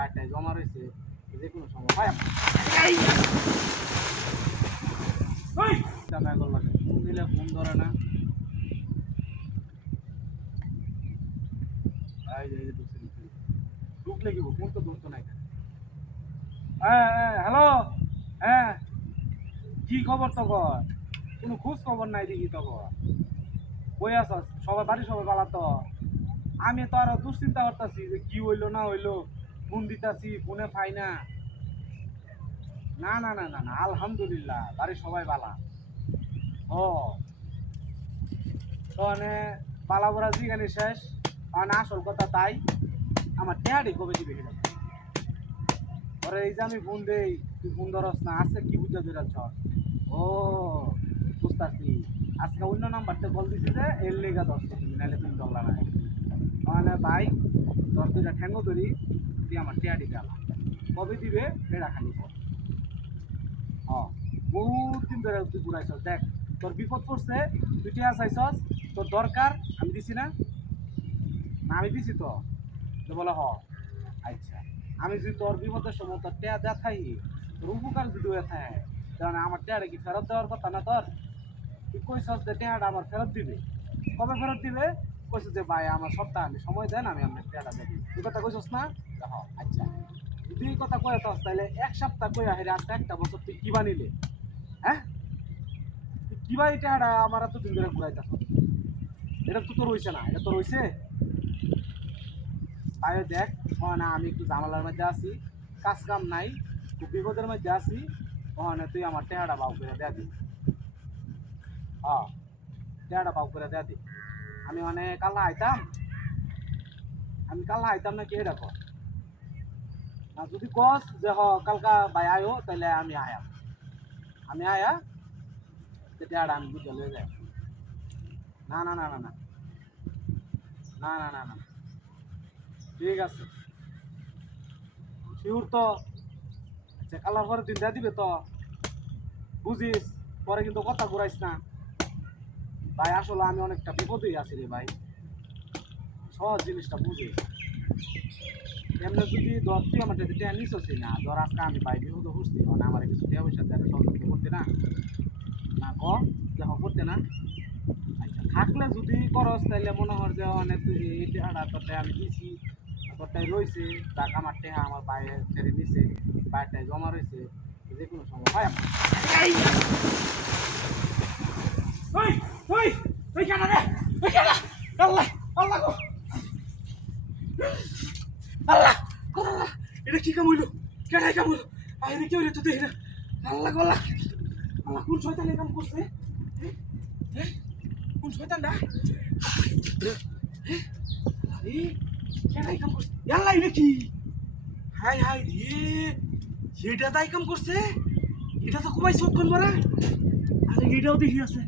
বাইরটায় জমা রয়েছে যে কোনো সময় হয় লাগে ফোন দিলে ফোন ধরে না ঢুকলে কি ফোন তো ধরতো না এখানে হ্যাঁ হ্যাঁ হ্যালো হ্যাঁ কি খবর তখন কোনো খোঁজ খবর নাই দেখি তখন বই আস সবাই বাড়ি সবাই পালা তো আমি তো আরো দুশ্চিন্তা করতেছি যে কি হইলো না হইলো ফোন দিতাছি ফোনে পাই না না না না না না আলহামদুলিল্লাহ বাড়ির সবাই বালা ও তো মানে পালা বড়া জিগানি শেষ মানে আসল কথা তাই আমার টেহাডি কবে দিবে সেটা ওরে এই যে আমি ফোন দেই তুই ফোন ধরস না আজকে কি বুঝা ধরে ও বুঝতেছি আজকে অন্য নাম্বারতে কল দিছি যে এর লেগা ধরছো তুমি নাহলে তুমি ধরলা না মানে ভাই তোর দুইটা ঠ্যাঙ্গো ধরি তুই আমার টেহাডি গেলা কবে দিবে এটা খালি কর বহুত দিন ধরে তুই ঘুরাইছস দেখ তোর বিপদ পড়ছে তুই টিয়া চাইছস তোর দরকার আমি দিছি না না আমি দিছি তো বলে হ আচ্ছা আমি যদি তোর বিপদের সময় তোর টেয়া দেওয়া থাই তোর উপকার যদি হয়ে থাকে তাহলে আমার টেয়াটা কি ফেরত দেওয়ার কথা না তোর তুই কইছস যে টেয়াটা আমার ফেরত দিবে কবে ফেরত দিবে কইছস যে ভাই আমার সপ্তাহ আমি সময় দেন আমি আপনার টেয়াটা দেবো তুই কথা কইছস না হ আচ্ছা যদি এই কথা কয়ে থাকস তাহলে এক সপ্তাহ কইয়া হেরে আজকে একটা বছর তুই কি বানিলে হ্যাঁ তুই কিবা এই টেয়াটা আমার এত দিন ধরে ঘুরাইতেছ এটা তো তোর হইছে না এটা তোর হইছে বাইরে দেখ ওখানে আমি একটু জামালার মধ্যে আছি কাজ কাম নাই খুব বিপদের মধ্যে আছি ওখানে তুই আমার টেহাটা বাউ করে দেয়া দি হ্যাঁ টেহাটা বাউ করে দেয়া দি আমি মানে কাল্লা আইতাম আমি কাল্লা আইতাম নাকি এটা কর না যদি কস যে হ কালকা ভাই আয়ো তাহলে আমি আয়া টেহাটা আমি বুঝে লয়ে যাই না না না না না না না না না ঠিক আছে শিউর তো আচ্ছা কালার পরের দিন দেয়া দিবে তো বুঝিস পরে কিন্তু কথা ঘুরাইস না ভাই আসলে আমি অনেকটা বিপদেই আছি রে ভাই সহজ জিনিসটা বুঝিস এমনি যদি ধর তুই আমার কাছে টেয়া নিচ্ছি না ধর আজকে আমি ভাই বিপদ বুঝছি মানে আমার কিছু টেয়া পয়সা দেয় সহযোগিতা করতে না না ক দেখো করতে না আচ্ছা থাকলে যদি করস তাহলে মনে হয় যে অনেক তুই এই টেহাটা তোরটাই আমি দিছি তোরটাই রয়েছে যাক আমার টেহা আমার বাইরে ছেড়ে নিছে বাইরটায় জমা রয়েছে যে কোনো সময় হয় আল্লাহ আল্লাহ গো আল্লাহ আল্লাহ এটা কি কাম হইলো কেডাই কাম হইলো আইরে কি হইলো তো দেখি না আল্লাহ গো আল্লাহ আল্লাহ কোন শয়তান এই কাম করছে কোন শয়তানটা আরে কেডাই কাম করছে আল্লাহ এটা কি হাই হাই রে সেটা তাই কাম করছে এটা তো কমাই সক্ষণ মারা আরে এটাও দেখি আছে